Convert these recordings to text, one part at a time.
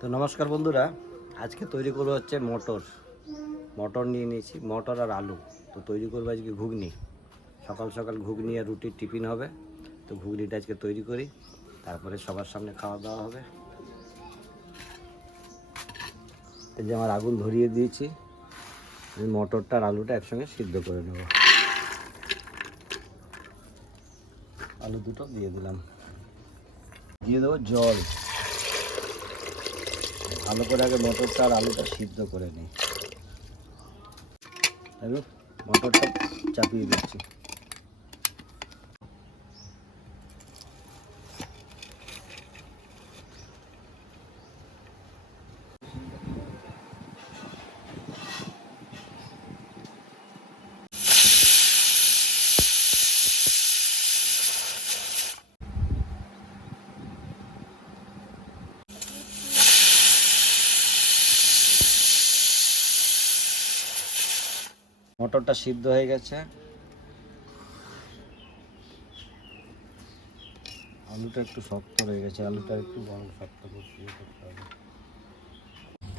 তো নমস্কার বন্ধুরা, আজকে তৈরি করব হচ্ছে মটর। মটর নিয়ে নিয়েছি, মটর আর আলু। তো তৈরি করব আজকে ঘুগনি। সকাল সকাল ঘুগনি আর রুটির টিফিন হবে। তো ঘুগনিটা আজকে তৈরি করি। তারপরে সবার সামনে খাওয়া দাওয়া হবে। এই যে আমার আগুন ধরিয়ে দিয়েছি। আমি মটরটা আর আলুটা একসঙ্গে সিদ্ধ করে নেব। আলু দুটো দিয়ে দিলাম। দিয়ে দেবো জল। ভালো করে আগে মটরটা আর আলুটা সিদ্ধ করে নিই। মটরটা চাপিয়ে দিচ্ছি। মটরটা সিদ্ধ হয়ে গেছে। আলুটা একটু শক্ত হয়ে গেছে, আলুটা একটু বড় শক্ত করতে হবে।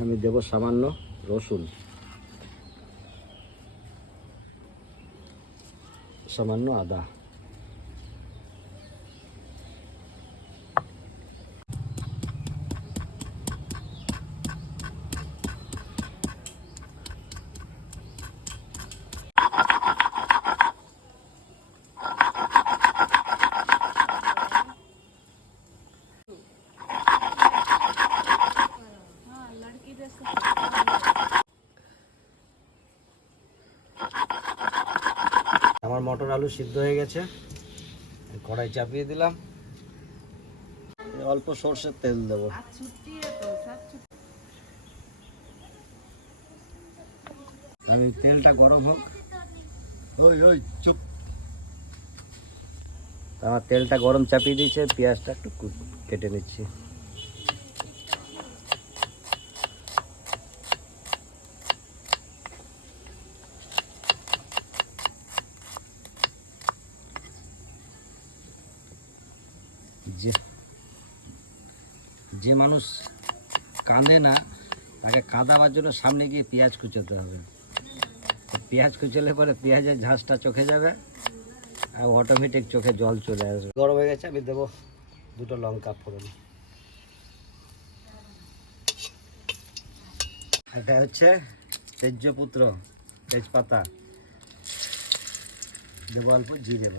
আমি দেব সামান্য রসুন। সামান্য আদা আমার মটর আলু সিদ্ধ হয়ে গেছে। কড়াই চাপিয়ে দিলাম। অল্প সর্ষের তেল দেবো। আমি তেলটা গরম হোক। ওই ওই চুপ। আমার তেলটা গরম চাপিয়ে দিয়েছে পেঁয়াজটা একটু কেটে নিচ্ছি। যে যে মানুষ কাঁদে না, তাকে কাঁদাবার জন্য সামনে গিয়ে পেঁয়াজ কুচোতে হবে। পেঁয়াজ কুচলে পরে পেঁয়াজের ঝাঁসটা চোখে যাবে আর অটোমেটিক চোখে জল চলে আসবে। গরম হয়ে গেছে, আমি দেবো দুটো লঙ্কা ফোড়ন। এটা হচ্ছে তেজপুত্র তেজপাতা। দেবো অল্প জিরে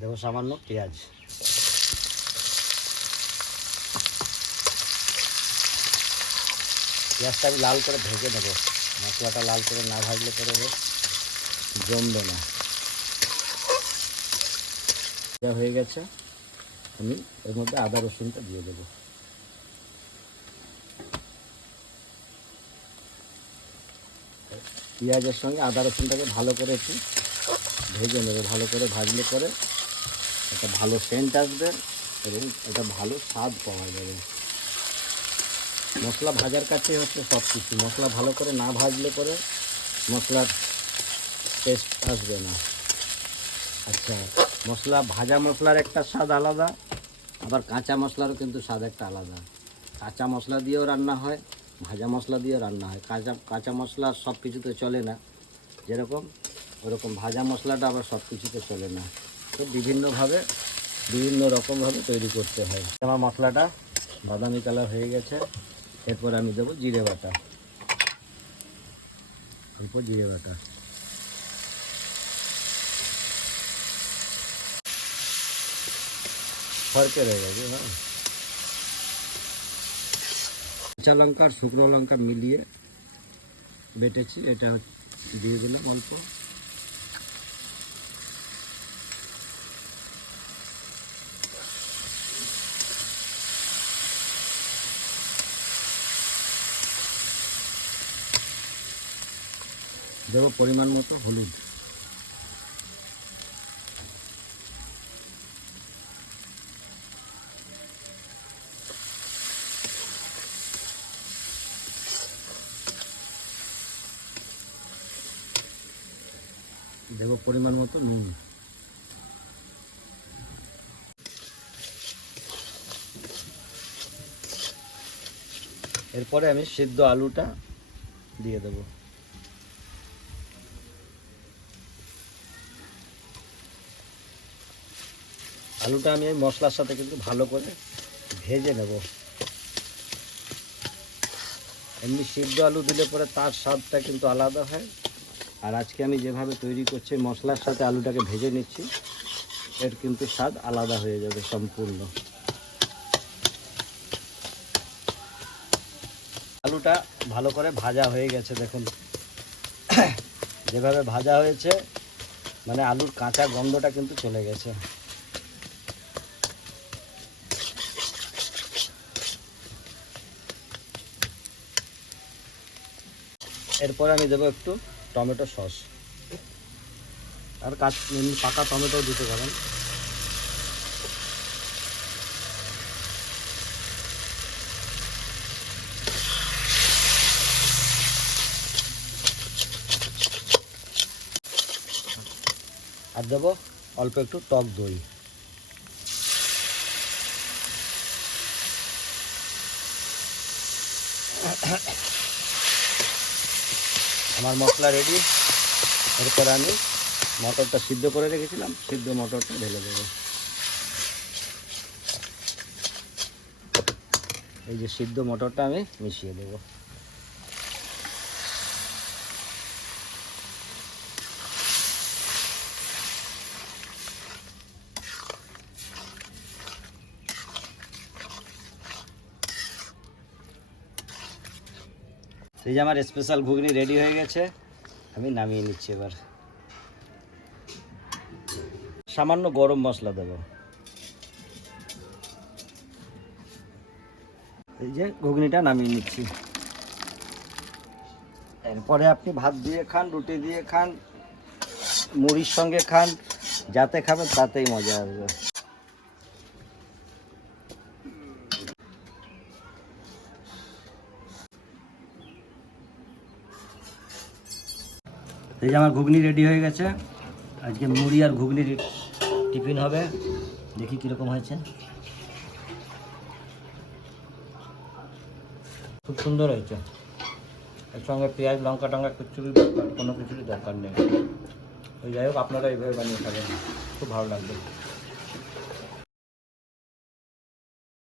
দেবো সামান্য পেঁয়াজ। পেঁয়াজটা আমি লাল করে ভেজে নেব। মশলাটা লাল করে না ভাজলে পরে বেশ জমবে না। যা হয়ে গেছে। আমি এর মধ্যে আদা রসুনটা দিয়ে দেবো। পেঁয়াজের সঙ্গে আদা রসুনটাকে ভালো করে একটু ভেজে নেবে। ভালো করে ভাজলে পরে একটা ভালো সেন্ট আসবে এবং একটা ভালো স্বাদ পাওয়া যাবে। মশলা ভাজার কাছে হচ্ছে সব কিছু। মশলা ভালো করে না ভাজলে পরে মশলার টেস্ট আসবে না। আচ্ছা মশলা, ভাজা মশলার একটা স্বাদ আলাদা, আবার কাঁচা মশলারও কিন্তু স্বাদ একটা আলাদা। কাঁচা মশলা দিয়েও রান্না হয়, ভাজা মশলা দিয়েও রান্না হয়। কাঁচা কাঁচা মশলা সব কিছুতে চলে না। যেরকম, ওরকম ভাজা মশলাটা আবার সব কিছুতে চলে না। তো বিভিন্নভাবে, বিভিন্ন রকমভাবে তৈরি করতে হয়। আমার মশলাটা বাদামি কালার হয়ে গেছে। এরপর আমি দেবো জিরে বাটা। অল্প জিরে বাটা। ফরকে রয়ে গেছে হ্যাঁ। কাঁচা লঙ্কা আর শুকনো লঙ্কা মিলিয়ে বেটেছি। এটা দিয়ে দিলাম অল্প। দেবো পরিমাণ মতো হলুদ। দেবো পরিমাণ মতো নুন। এরপরে আমি সিদ্ধ আলুটা দিয়ে দেবো। আলুটা আমি এই মশলার সাথে কিন্তু ভালো করে ভেজে নেব। এমনি সিদ্ধ আলু দিলে পরে তার স্বাদটা কিন্তু আলাদা হয়। আর আজকে আমি যেভাবে তৈরি করছি মশলার সাথে আলুটাকে ভেজে নিচ্ছি, এর কিন্তু স্বাদ আলাদা হয়ে যাবে সম্পূর্ণ। আলুটা ভালো করে ভাজা হয়ে গেছে দেখুন। যেভাবে ভাজা হয়েছে মানে আলুর কাঁচা গন্ধটা কিন্তু চলে গেছে। এরপর আমি দেবো একটু টমেটো সস। আর কাঁচ পাকা টমেটো দিতে পারেন। আর দেবো অল্প একটু টক দই। আমার মশলা রেডি এরপর আমি মটরটা সিদ্ধ করে রেখেছিলাম। সিদ্ধ মটরটা ঢেলে দেবো। এই যে সিদ্ধ মটরটা আমি মিশিয়ে দেবো। এই যে আমার স্পেশাল ঘুগনি রেডি হয়ে গেছে, আমি নামিয়ে নিচ্ছি এবার। সামান্য গরম মশলা দেব। এই যে ঘুগনিটা নামিয়ে নিচ্ছি। এরপরে আপনি ভাত দিয়ে খান, রুটি দিয়ে খান, মুড়ির সঙ্গে খান, যাতে খাবেন তাতেই মজা আসবে। এই যে আমার ঘুগনি রেডি হয়ে গেছে। আজকে মুড়ি আর ঘুগনির টিফিন হবে। দেখি কীরকম হয়েছে। খুব সুন্দর হয়েছে। এর সঙ্গে পেঁয়াজ, লঙ্কা টঙ্কা দরকার কোনো কিছুরই দরকার নেই। ওই যাই হোক, আপনারা এইভাবে বানিয়ে খাবেন। খুব ভালো লাগবে।